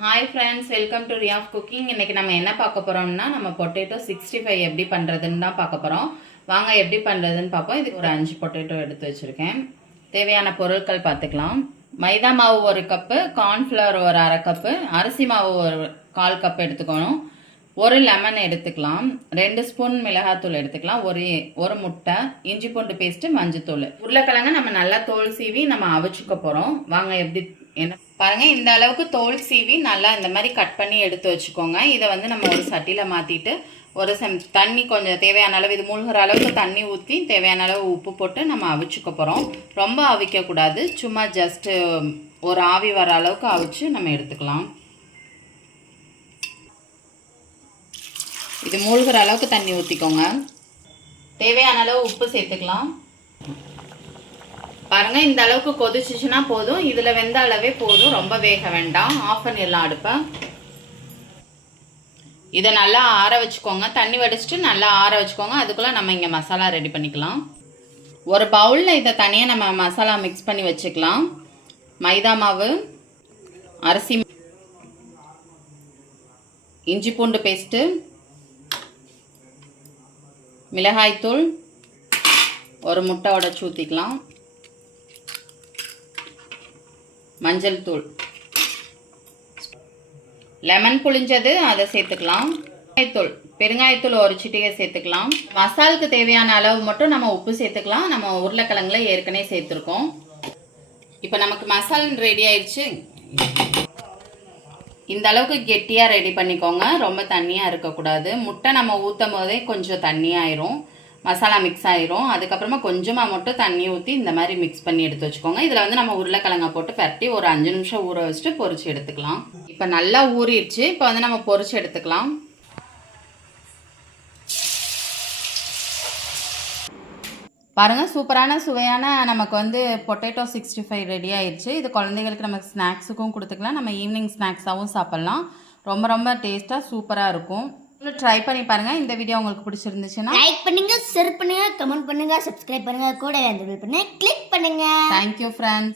Hi friends, welcome to Riya of cooking. இன்றைக்கி நம்ம என்ன பார்க்க போகிறோம்னா, நம்ம பொட்டேட்டோ 65 எப்படி பண்ணுறதுன்னு தான் பார்க்க போகிறோம். வாங்க எப்படி பண்ணுறதுன்னு பார்ப்போம். இதுக்கு ஒரு 5 பொட்டேட்டோ எடுத்து வச்சுருக்கேன். தேவையான பொருட்கள் பார்த்துக்கலாம். மைதா மாவு 1 கப்பு, கார்ன்ஃப்ளவர் ஒரு அரை கப்பு, அரிசி மாவு ஒரு 1/4 கப் எடுத்துக்கணும். 1 லெமன் எடுத்துக்கலாம். 2 ஸ்பூன் மிளகாத்தூள் எடுத்துக்கலாம். ஒரு முட்டை, இஞ்சி பூண்டு பேஸ்ட்டு, மஞ்சத்தூள். உருளைக்கிழங்க நம்ம நல்லா தோல் சீவி நம்ம அவிச்சுக்க போகிறோம். வாங்க எப்படி என்ன பாருங்க. இந்த அளவுக்கு தோல் சீவி நல்லா இந்த மாதிரி கட் பண்ணி எடுத்து வச்சுக்கோங்க. இதை வந்து நம்ம ஒரு சட்டியில் மாற்றிட்டு ஒரு தண்ணி கொஞ்சம் தேவையான அளவு, இது மூழ்கிற அளவுக்கு தண்ணி ஊற்றி தேவையான அளவு உப்பு போட்டு நம்ம அவிச்சுக்க போகிறோம். ரொம்ப அவிக்கக்கூடாது, சும்மா ஜஸ்ட்டு ஒரு ஆவி வர அளவுக்கு அவிச்சு நம்ம எடுத்துக்கலாம். இது மூழ்கிற அளவுக்கு தண்ணி ஊற்றிக்கோங்க. தேவையான அளவு உப்பு சேர்த்துக்கலாம். பாருங்கள், இந்த அளவுக்கு கொதிச்சிச்சுன்னா போதும். இதில் வெந்த அளவே போதும், ரொம்ப வேக வேண்டாம். ஆஃப் பண்ணிடலாம் அடுப்பை. இதை நல்லா ஆற வச்சுக்கோங்க. தண்ணி வடிச்சிட்டு நல்லா ஆற வச்சுக்கோங்க. அதுக்குள்ளே நம்ம இங்கே மசாலா ரெடி பண்ணிக்கலாம். ஒரு பவுலில் இதை தனியாக நம்ம மசாலா மிக்ஸ் பண்ணி வச்சுக்கலாம். மைதா மாவு, அரிசி, இஞ்சி பூண்டு பேஸ்ட்டு, மிளகாய்த்தூள், ஒரு முட்டை உடைச்சு ஊற்றிக்கலாம். மஞ்சள் தூள், லெமன் புளிஞ்சது அதை சேர்த்துக்கலாம். பெருங்காயத்தூள் ஒரு சிட்டிகை சேர்த்துக்கலாம். மசாலுக்கு தேவையான அளவு மட்டும் நம்ம உப்பு சேர்த்துக்கலாம். நம்ம உருளைக்கிழங்குல ஏற்கனவே சேர்த்துருக்கோம். இப்போ நமக்கு மசாலா ரெடி ஆயிடுச்சு. இந்த அளவுக்கு கெட்டியாக ரெடி பண்ணிக்கோங்க. ரொம்ப தண்ணியாக இருக்கக்கூடாது. முட்டை நம்ம ஊற்றும் போதே கொஞ்சம் தண்ணியாயிரும், மசாலா மிக்ஸ் ஆயிரும். அதுக்கப்புறமா கொஞ்சமாக மட்டும் தண்ணி ஊற்றி இந்த மாதிரி மிக்ஸ் பண்ணி எடுத்து வச்சுக்கோங்க. இதில் வந்து நம்ம உருளைக்கிழங்கை போட்டு பரட்டி ஒரு 5 நிமிஷம் ஊற வச்சுட்டு பொரிச்சு எடுத்துக்கலாம். இப்போ நல்லா ஊறிடுச்சு. இப்போ வந்து நம்ம பொரிச்சு எடுத்துக்கலாம். பாருங்கள், சூப்பரான சுவையான நமக்கு வந்து பொட்டேட்டோ 65 ரெடி ஆயிடுச்சு. இது குழந்தைகளுக்கு நமக்கு ஸ்நாக்ஸுக்கும் கொடுத்துக்கலாம். நம்ம ஈவினிங் ஸ்நாக்ஸாகவும் சாப்பிட்லாம். ரொம்ப ரொம்ப டேஸ்ட்டாக சூப்பராக இருக்கும். ட்ரை பண்ணி பாருங்கள். இந்த வீடியோ உங்களுக்கு பிடிச்சிருந்துச்சுன்னா லைக் பண்ணுங்க, ஷேர் பண்ணுங்க, கமெண்ட் பண்ணுங்க, சப்ஸ்கிரைப் பண்ணுங்க, கூட அந்த பெல் பட்டனை கிளிக் பண்ணுங்க. Thank you friends.